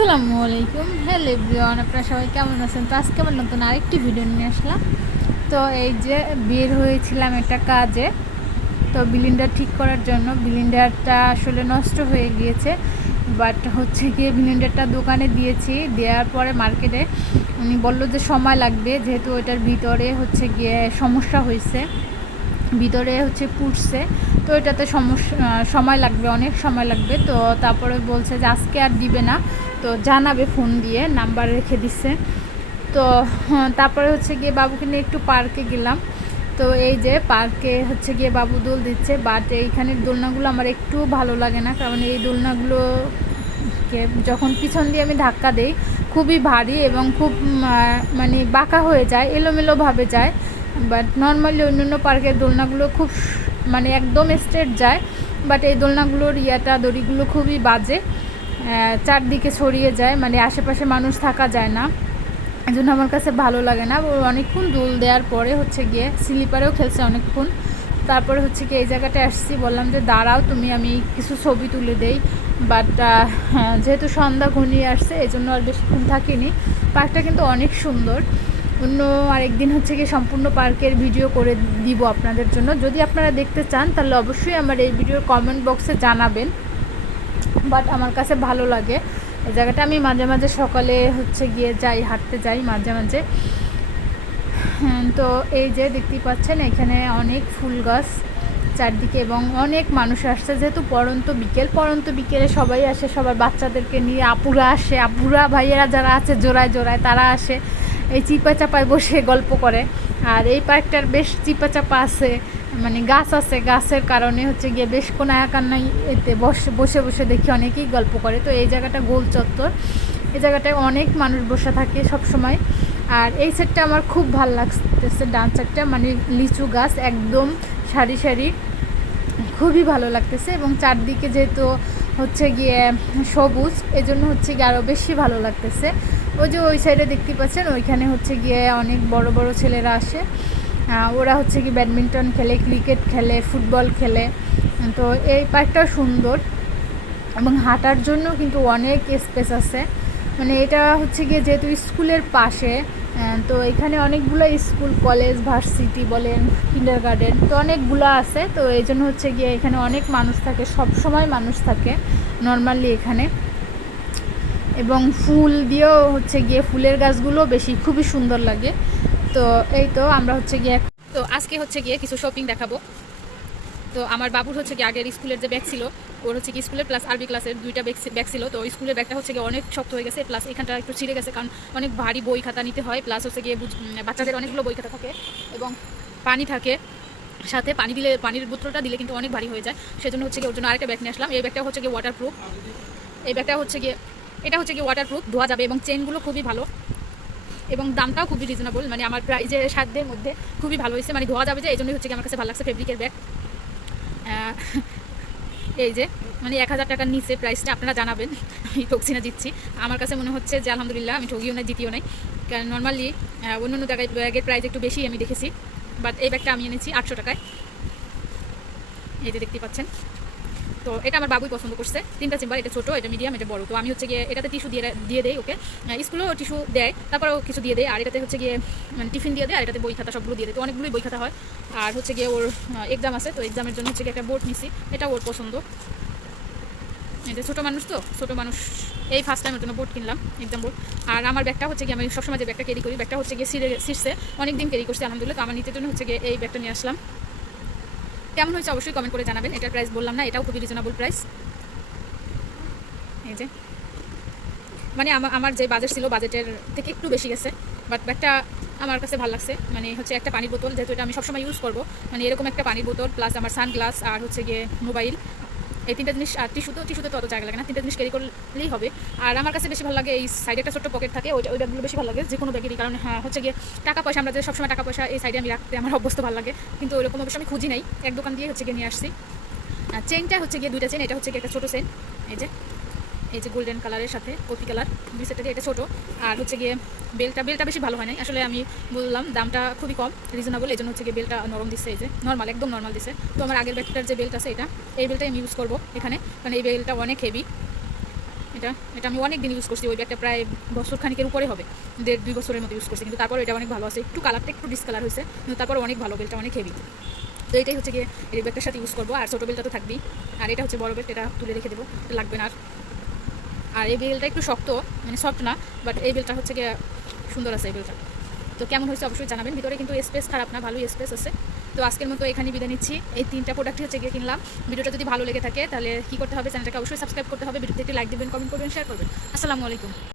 আসসালামু আলাইকুম। Hello everyone, আপনারা সবাই কেমন আছেন? তো আজকে আমার নতুন আরেকটি ভিডিও নিয়ে আসলাম। তো এই যে বের হয়েছিলাম একটা কাজে, তো ব্লিন্ডার ঠিক করার জন্য। ব্লিন্ডারটা আসলে নষ্ট হয়ে গিয়েছে, বাট হচ্ছে গিয়ে ব্লিন্ডারটা দোকানে দিয়েছি। দেওয়ার পরে মার্কেটে উনি বললো যে সময় লাগবে, যেহেতু ওইটার ভিতরে হচ্ছে গিয়ে সমস্যা হয়েছে, ভিতরে হচ্ছে পুড়ছে, তো এটাতে সময় লাগবে, অনেক সময় লাগবে। তো তারপরে বলছে যে আজকে আর দিবে না, তো জানাবে ফোন দিয়ে, নাম্বার রেখে দিচ্ছে। তো তারপরে হচ্ছে গিয়ে বাবুকে নিয়ে একটু পার্কে গেলাম। তো এই যে পার্কে হচ্ছে গিয়ে বাবু দোল দিচ্ছে, বাট এইখানের দোলনাগুলো আমার একটু ভালো লাগে না, কারণ এই দোলনাগুলোকে যখন পিছন দিয়ে আমি ধাক্কা দিই খুবই ভারী এবং খুব মানে বাঁকা হয়ে যায়, এলোমেলোভাবে যায়। বাট নর্মালি অন্যান্য পার্কের দোলনাগুলো খুব মানে একদম স্ট্রেট যায়, বাট এই দোলনাগুলোর দড়িগুলো খুবই বাজে, চারদিকে ছড়িয়ে যায়, মানে আশেপাশে মানুষ থাকা যায় না, এই জন্য আমার কাছে ভালো লাগে না। ও অনেকক্ষণ দোল দেওয়ার পরে হচ্ছে গিয়ে স্লিপারেও খেলছে অনেকক্ষণ। তারপরে হচ্ছে কি এই জায়গাটায় আসছি, বললাম যে দাঁড়াও তুমি, আমি কিছু ছবি তুলে দেই। বাট যেহেতু সন্ধ্যা ঘনিয়ে আসছে, এই জন্য আর বেশিক্ষণ থাকিনি। পার্কটা কিন্তু অনেক সুন্দর। অন্য আরেকদিন হচ্ছে কি সম্পূর্ণ পার্কের ভিডিও করে দিব আপনাদের জন্য। যদি আপনারা দেখতে চান তাহলে অবশ্যই আমার এই ভিডিওর কমেন্ট বক্সে জানাবেন। বাট আমার কাছে ভালো লাগে এই জায়গাটা। আমি মাঝে মাঝে সকালে হচ্ছে গিয়ে যাই, হাঁটতে যাই মাঝে মাঝে। তো এই যে দেখতেই পাচ্ছেন এখানে অনেক ফুল গাছ চারদিকে, এবং অনেক মানুষ আসছে, যেহেতু পড়ন্ত বিকেলে সবাই আসে, সবার বাচ্চাদেরকে নিয়ে আপুরা ভাইয়েরা যারা আছে জোড়ায় জোড়ায় তারা আসে, এই চিপা চাপায় বসে গল্প করে। আর এই পার্কটার বেশ চিপা চাপা আছে, মানে গাছ আছে, গাছের কারণে হচ্ছে গিয়ে বেশ কোনায় কান্নায় এতে বসে বসে দেখি অনেকেই গল্প করে। তো এই জায়গাটা গোল চত্বর, এই জায়গাটায় অনেক মানুষ বসে থাকে সব সময়। আর এই সেটটা আমার খুব ভালো লাগতেছে, ডান সাইডটা মানে লিচু গাছ একদম সারি সারি, খুবই ভালো লাগতেছে। এবং চারদিকে যেহেতু হচ্ছে গিয়ে সবুজ, এজন্য হচ্ছে গিয়ে আরও বেশি ভালো লাগতেছে। ওই যে ওই সাইডে দেখতে পাচ্ছেন, ওইখানে হচ্ছে গিয়ে অনেক বড় বড় ছেলেরা আসে, ওরা হচ্ছে কি ব্যাডমিন্টন খেলে, ক্রিকেট খেলে, ফুটবল খেলে। তো এই পার্কটাও সুন্দর এবং হাঁটার জন্য কিন্তু অনেক স্পেস আছে। মানে এটা হচ্ছে গিয়ে যেহেতু স্কুলের পাশে, তো এখানে অনেকগুলো স্কুল, কলেজ, ভার্সিটি বলেন, কিন্ডারগার্টেন, তো অনেকগুলো আছে। তো এই জন্য হচ্ছে গিয়ে এখানে অনেক মানুষ থাকে, সব সময় মানুষ থাকে নর্মালি এখানে। এবং ফুল দিয়েও হচ্ছে গিয়ে ফুলের গাছগুলো বেশি, খুবই সুন্দর লাগে। তো এই তো আমরা হচ্ছে গিয়ে, তো আজকে হচ্ছে গিয়ে কিছু শপিং দেখাবো। তো আমার বাবুর হচ্ছে কি আগের স্কুলের যে ব্যাগ ছিল, ওর হচ্ছে কি স্কুলের প্লাস আরবি ক্লাসের দুইটা ব্যাগ ছিল। তো স্কুলের ব্যাগটা হচ্ছে গিয়ে অনেক শক্ত হয়ে গেছে, প্লাস এখানটা একটু ছিঁড়ে গেছে, কারণ অনেক ভারী বই খাতা নিতে হয়, প্লাস হচ্ছে গিয়ে বাচ্চাদের অনেকগুলো বই খাতা থাকে এবং পানি থাকে সাথে, পানির বোতলটা দিলে কিন্তু অনেক ভারী হয়ে যায়। সেজন্য হচ্ছে গিয়ে ওর জন্য আরেকটা ব্যাগ নিয়ে আসলাম। এই ব্যাগটা হচ্ছে গিয়ে ওয়াটারপ্রুফ, এই ব্যাগটা হচ্ছে গিয়ে এটা হচ্ছে গিয়ে ওয়াটারপ্রুফ, ধোয়া যাবে, এবং চেনগুলো খুবই ভালো এবং দামটাও খুবই রিজনেবল, মানে আমার প্রাইজের সাধ্যের মধ্যে খুবই ভালো হয়েছে, মানে ধোয়া যাবে যে, এই জন্যই হচ্ছে কি আমার কাছে ভালো লাগছে ফেব্রিকের ব্যাগ। এই যে মানে 1000 টাকার নিচে প্রাইসটা, আপনারা জানাবেন আমি ঠকছি না জিতছি। আমার কাছে মনে হচ্ছে যে আলহামদুলিল্লাহ আমি ঠকিও নাই, জিতিও নাই, কারণ নর্মালি অন্য জায়গায় ব্যাগের প্রাইস একটু বেশি আমি দেখেছি, বাট এই ব্যাগটা আমি এনেছি 800 টাকায়। এই যে দেখতে পাচ্ছেন। তো এটা আমার বাবুই পছন্দ করছে, 3টা চেম্বার, এটা ছোটো, এটা মিডিয়াম, এটা বড়। তো আমি হচ্ছে গিয়ে এটাতে টিস্যু দিয়ে দেয় ওকে, স্কুলেও টিস্যু দেয়, তারপরেও কিছু দিয়ে দেয়। আর এটাতে হচ্ছে গিয়ে মানে টিফিন দিয়ে দেয়, আর এটাতে বই খাতা সবগুলো দিয়ে দেয়, তো অনেকগুলোই বই খাতা হয়। আর হচ্ছে গিয়ে ওর এক্সাম আছে, তো এক্সামের জন্য হচ্ছে গিয়ে একটা বোর্ড নিছি, এটা ওর পছন্দ। এই যে ছোটো মানুষ এই ফার্স্ট টাইমের জন্য বোর্ড কিনলাম, এক্সাম বোর্ড। আর আমার ব্যাগটা হচ্ছে গিয়ে আমি সবসময় যে ব্যাগটা ক্যারি করি, ব্যাগটা হচ্ছে গিয়ে সিটসে অনেক দিন ক্যারি করছি আলহামদুলিল্লাহ। তো আমার নিজের জন্য হচ্ছে গিয়ে এই ব্যাগটা নিয়ে আসলাম। কেমন হয়েছে অবশ্যই কমেন্ট করে জানাবেন। এটার প্রাইস বললাম না, এটাও খুবই রিজনেবল প্রাইস। এই যে মানে আমার যে বাজেট ছিল, বাজেটের থেকে একটু বেশি গেছে, বাট ব্যাগটা আমার কাছে ভালো লাগছে। মানে হচ্ছে একটা পানির বোতল, যেহেতু এটা আমি সবসময় ইউজ করবো, মানে এরকম একটা পানির বোতল, প্লাস আমার সানগ্লাস, আর হচ্ছে গিয়ে মোবাইল, এই 3টা জিনিস। আর টিস্যুতে তো অত জায়গা লাগে না, 3টা জিনিস ক্যারি করলেই হবে। আর আমার কাছে বেশি ভালো লাগে এই সাইডে একটা ছোট্ট পকেট থাকে, ওই ব্যাগগুলো বেশি ভালো লাগে যে কোনো ব্যাগেরই, কারণ হচ্ছে গিয়ে টাকা পয়সা, আমরা যে সবসময় টাকা পয়সা এই সাইডে আমি রাখতে আমার অভ্যস্ত ভালো লাগে, কিন্তু ওইরকম অবশ্য আমি খুঁজি নাই, এক দোকান দিয়ে হচ্ছে গিয়ে নিয়ে আসছি। আর চেনটা হচ্ছে গিয়ে 2টা চেন, এটা হচ্ছে গিয়ে একটা ছোটো চেন, এই যে গোল্ডেন কালারের সাথে কপি কালার, দুই সেটে এটা ছোটো। আর হচ্ছে গিয়ে বেলটা বেশি ভালো হয় নাই, আসলে আমি বললাম দামটা খুবই কম, রিজনেবল, এই জন্য হচ্ছে গিয়ে বেলটা নরম দিচ্ছে, এই যে নর্মাল, একদম নর্মাল দিচ্ছে। তো আমার আগের ব্যাগটার যে বেল্ট আছে, এই বেলটাই আমি ইউজ করবো এখানে, কারণ এই বেলটা অনেক হেভি, এটা এটা আমি অনেক দিন ইউজ করছি, ওই ব্যাগটা প্রায় বছর খানিকের উপরে হবে, 1.5-2 বছরের মতো ইউজ করছি, কিন্তু তারপর এটা অনেক ভালো আছে, একটু কালারটা একটু ডিসকালার হয়েছে, কিন্তু তারপর অনেক ভালো, বেলটা অনেক হেভি। তো এটাই হচ্ছে গিয়ে এই ব্যাগটার সাথে ইউজ করবো। আর ছোটো বেলটা তো থাকবেই, আর এটা হচ্ছে বড় বেল্ট, এটা তুলে রেখে দেবো, লাগবে না। আর এই বেলটা একটু শক্ত, মানে সফট না, বাট এই বেলটা হচ্ছে গিয়ে সুন্দর আছে এই বেলটা। তো কেমন হয়েছে অবশ্যই জানাবেন। ভিতরে কিন্তু স্পেস খারাপ না, ভালোই স্পেস আছে। তো আজকের মতো এখানে বিদায় নিচ্ছি। এই 3টা প্রোডাক্টই হচ্ছে গিয়ে কিনলাম। ভিডিওটা যদি ভালো লেগে থাকে তাহলে কী করতে হবে, চ্যানেলটাকে অবশ্যই সাবস্ক্রাইব করতে হবে, ভিডিওতে একটি লাইক দেবেন, কমেন্ট করবেন, শেয়ার করবেন। আসসালামু আলাইকুম।